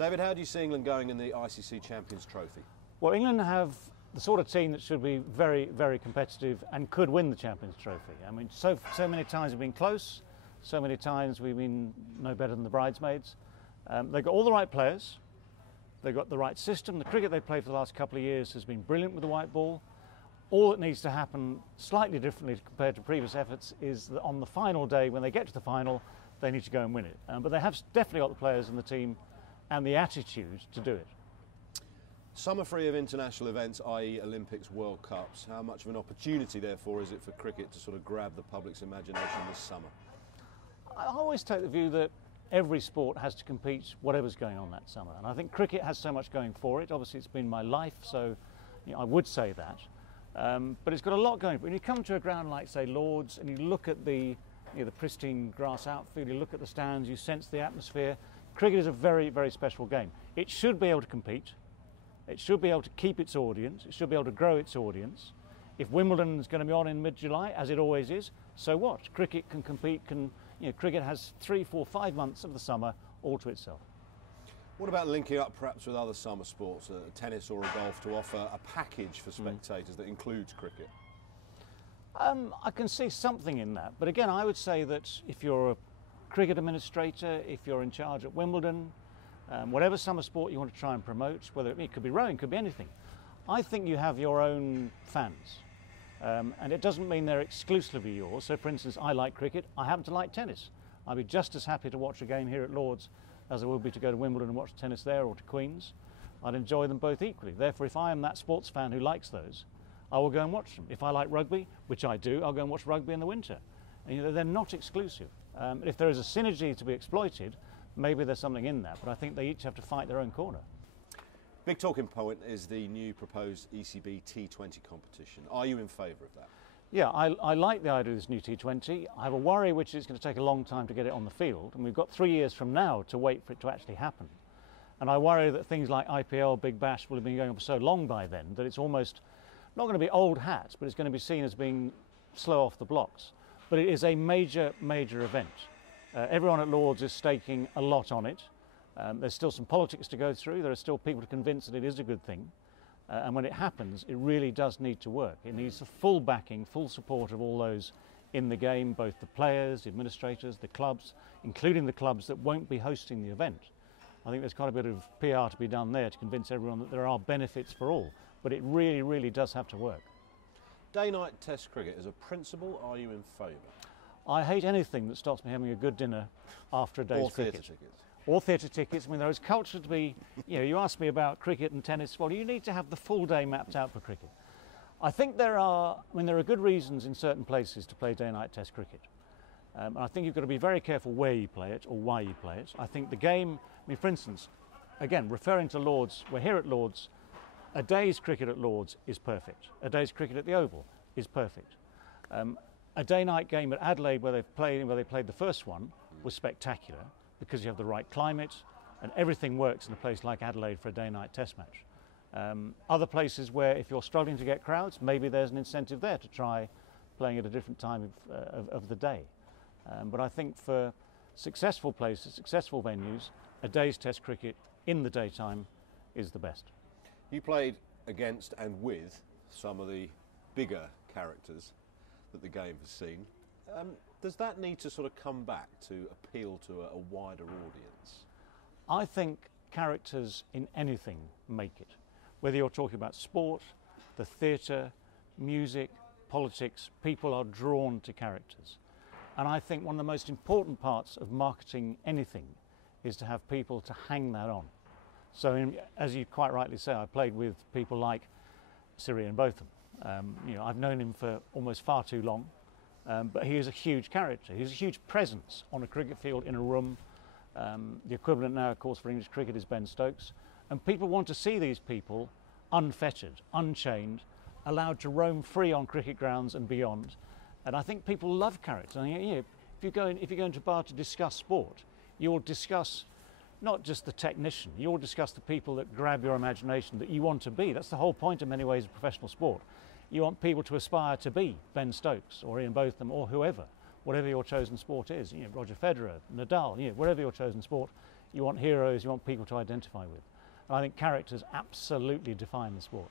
David, how do you see England going in the ICC Champions Trophy? Well, England have the sort of team that should be very, very competitive and could win the Champions Trophy. I mean, so many times we've been close, so many times we've been no better than the bridesmaids. They've got all the right players, they've got the right system. The cricket they've played for the last couple of years has been brilliant with the white ball. All that needs to happen slightly differently compared to previous efforts is that on the final day, when they get to the final, they need to go and win it. But they have definitely got the players in the team and the attitude to do it. Summer free of international events, i.e. Olympics, World Cups, how much of an opportunity therefore is it for cricket to sort of grab the public's imagination this summer? I always take the view that every sport has to compete whatever's going on that summer, and I think cricket has so much going for it. Obviously it's been my life, so I would say that, but it's got a lot going for it. When you come to a ground like, say, Lord's, and you look at the pristine grass outfield, you look at the stands, you sense the atmosphere. Cricket is a very, very special game. It should be able to compete. It should be able to keep its audience. It should be able to grow its audience. If Wimbledon is going to be on in mid-July, as it always is, so what? Cricket can compete. Cricket has 3, 4, 5 months of the summer all to itself. What about linking up perhaps with other summer sports, tennis or a golf, to offer a package for spectators that includes cricket? I can see something in that, but again, I would say that if you're a cricket administrator, if you're in charge at Wimbledon, whatever summer sport you want to try and promote, whether it could be rowing, could be anything, I think you have your own fans. And it doesn't mean they're exclusively yours. So, for instance, I like cricket, I happen to like tennis. I'd be just as happy to watch a game here at Lord's as I would be to go to Wimbledon and watch tennis there, or to Queen's. I'd enjoy them both equally. Therefore, if I am that sports fan who likes those, I will go and watch them. If I like rugby, which I do, I'll go and watch rugby in the winter. And they're not exclusive. If there is a synergy to be exploited, maybe there's something in that, but I think they each have to fight their own corner. Big talking point is the new proposed ECB T20 competition. Are you in favour of that? Yeah, I like the idea of this new T20. I have a worry which is going to take a long time to get it on the field, and we've got 3 years from now to wait for it to actually happen. And I worry that things like IPL, Big Bash will have been going on for so long by then that it's almost not going to be old hat, but it's going to be seen as being slow off the blocks. But it is a major, major event. Everyone at Lord's is staking a lot on it. There's still some politics to go through. There are still people to convince that it is a good thing. And when it happens, it really does need to work. It needs the full backing, full support of all those in the game, both the players, the administrators, the clubs, including the clubs that won't be hosting the event. I think there's quite a bit of PR to be done there to convince everyone that there are benefits for all. But it really, really does have to work. Day-night Test cricket, as a principle, are you in favour? I hate anything that stops me having a good dinner after a day's cricket. Or theatre tickets. Or theatre tickets. I mean, there is culture to be, you asked me about cricket and tennis. Well, you need to have the full day mapped out for cricket. I think there are good reasons in certain places to play day-night Test cricket. And I think you've got to be very careful where you play it or why you play it. I think the game, for instance, again, referring to Lord's, we're here at Lord's, a day's cricket at Lord's is perfect. A day's cricket at the Oval is perfect. A day-night game at Adelaide where they played the first one was spectacular because you have the right climate and everything works in a place like Adelaide for a day-night Test match. Other places where if you're struggling to get crowds, maybe there's an incentive there to try playing at a different time of the day. But I think for successful places, successful venues, a day's Test cricket in the daytime is the best. You played against and with some of the bigger characters that the game has seen. Does that need to sort of come back to appeal to a wider audience? I think characters in anything make it. Whether you're talking about sport, the theatre, music, politics, people are drawn to characters. And I think one of the most important parts of marketing anything is to have people to hang that on. So as you quite rightly say, I played with people like Syrian Botham. I've known him for almost far too long, but he is a huge character. He's a huge presence on a cricket field in a room. The equivalent now, of course, for English cricket is Ben Stokes. And people want to see these people unfettered, unchained, allowed to roam free on cricket grounds and beyond. And I think people love characters. If you go into a bar to discuss sport, you'll discuss not just the technician, you'll discuss the people that grab your imagination, that you want to be. That's the whole point in many ways of professional sport. You want people to aspire to be Ben Stokes or Ian Botham or whoever, whatever your chosen sport is. Roger Federer, Nadal, whatever your chosen sport, You want heroes, you want people to identify with. And I think characters absolutely define the sport.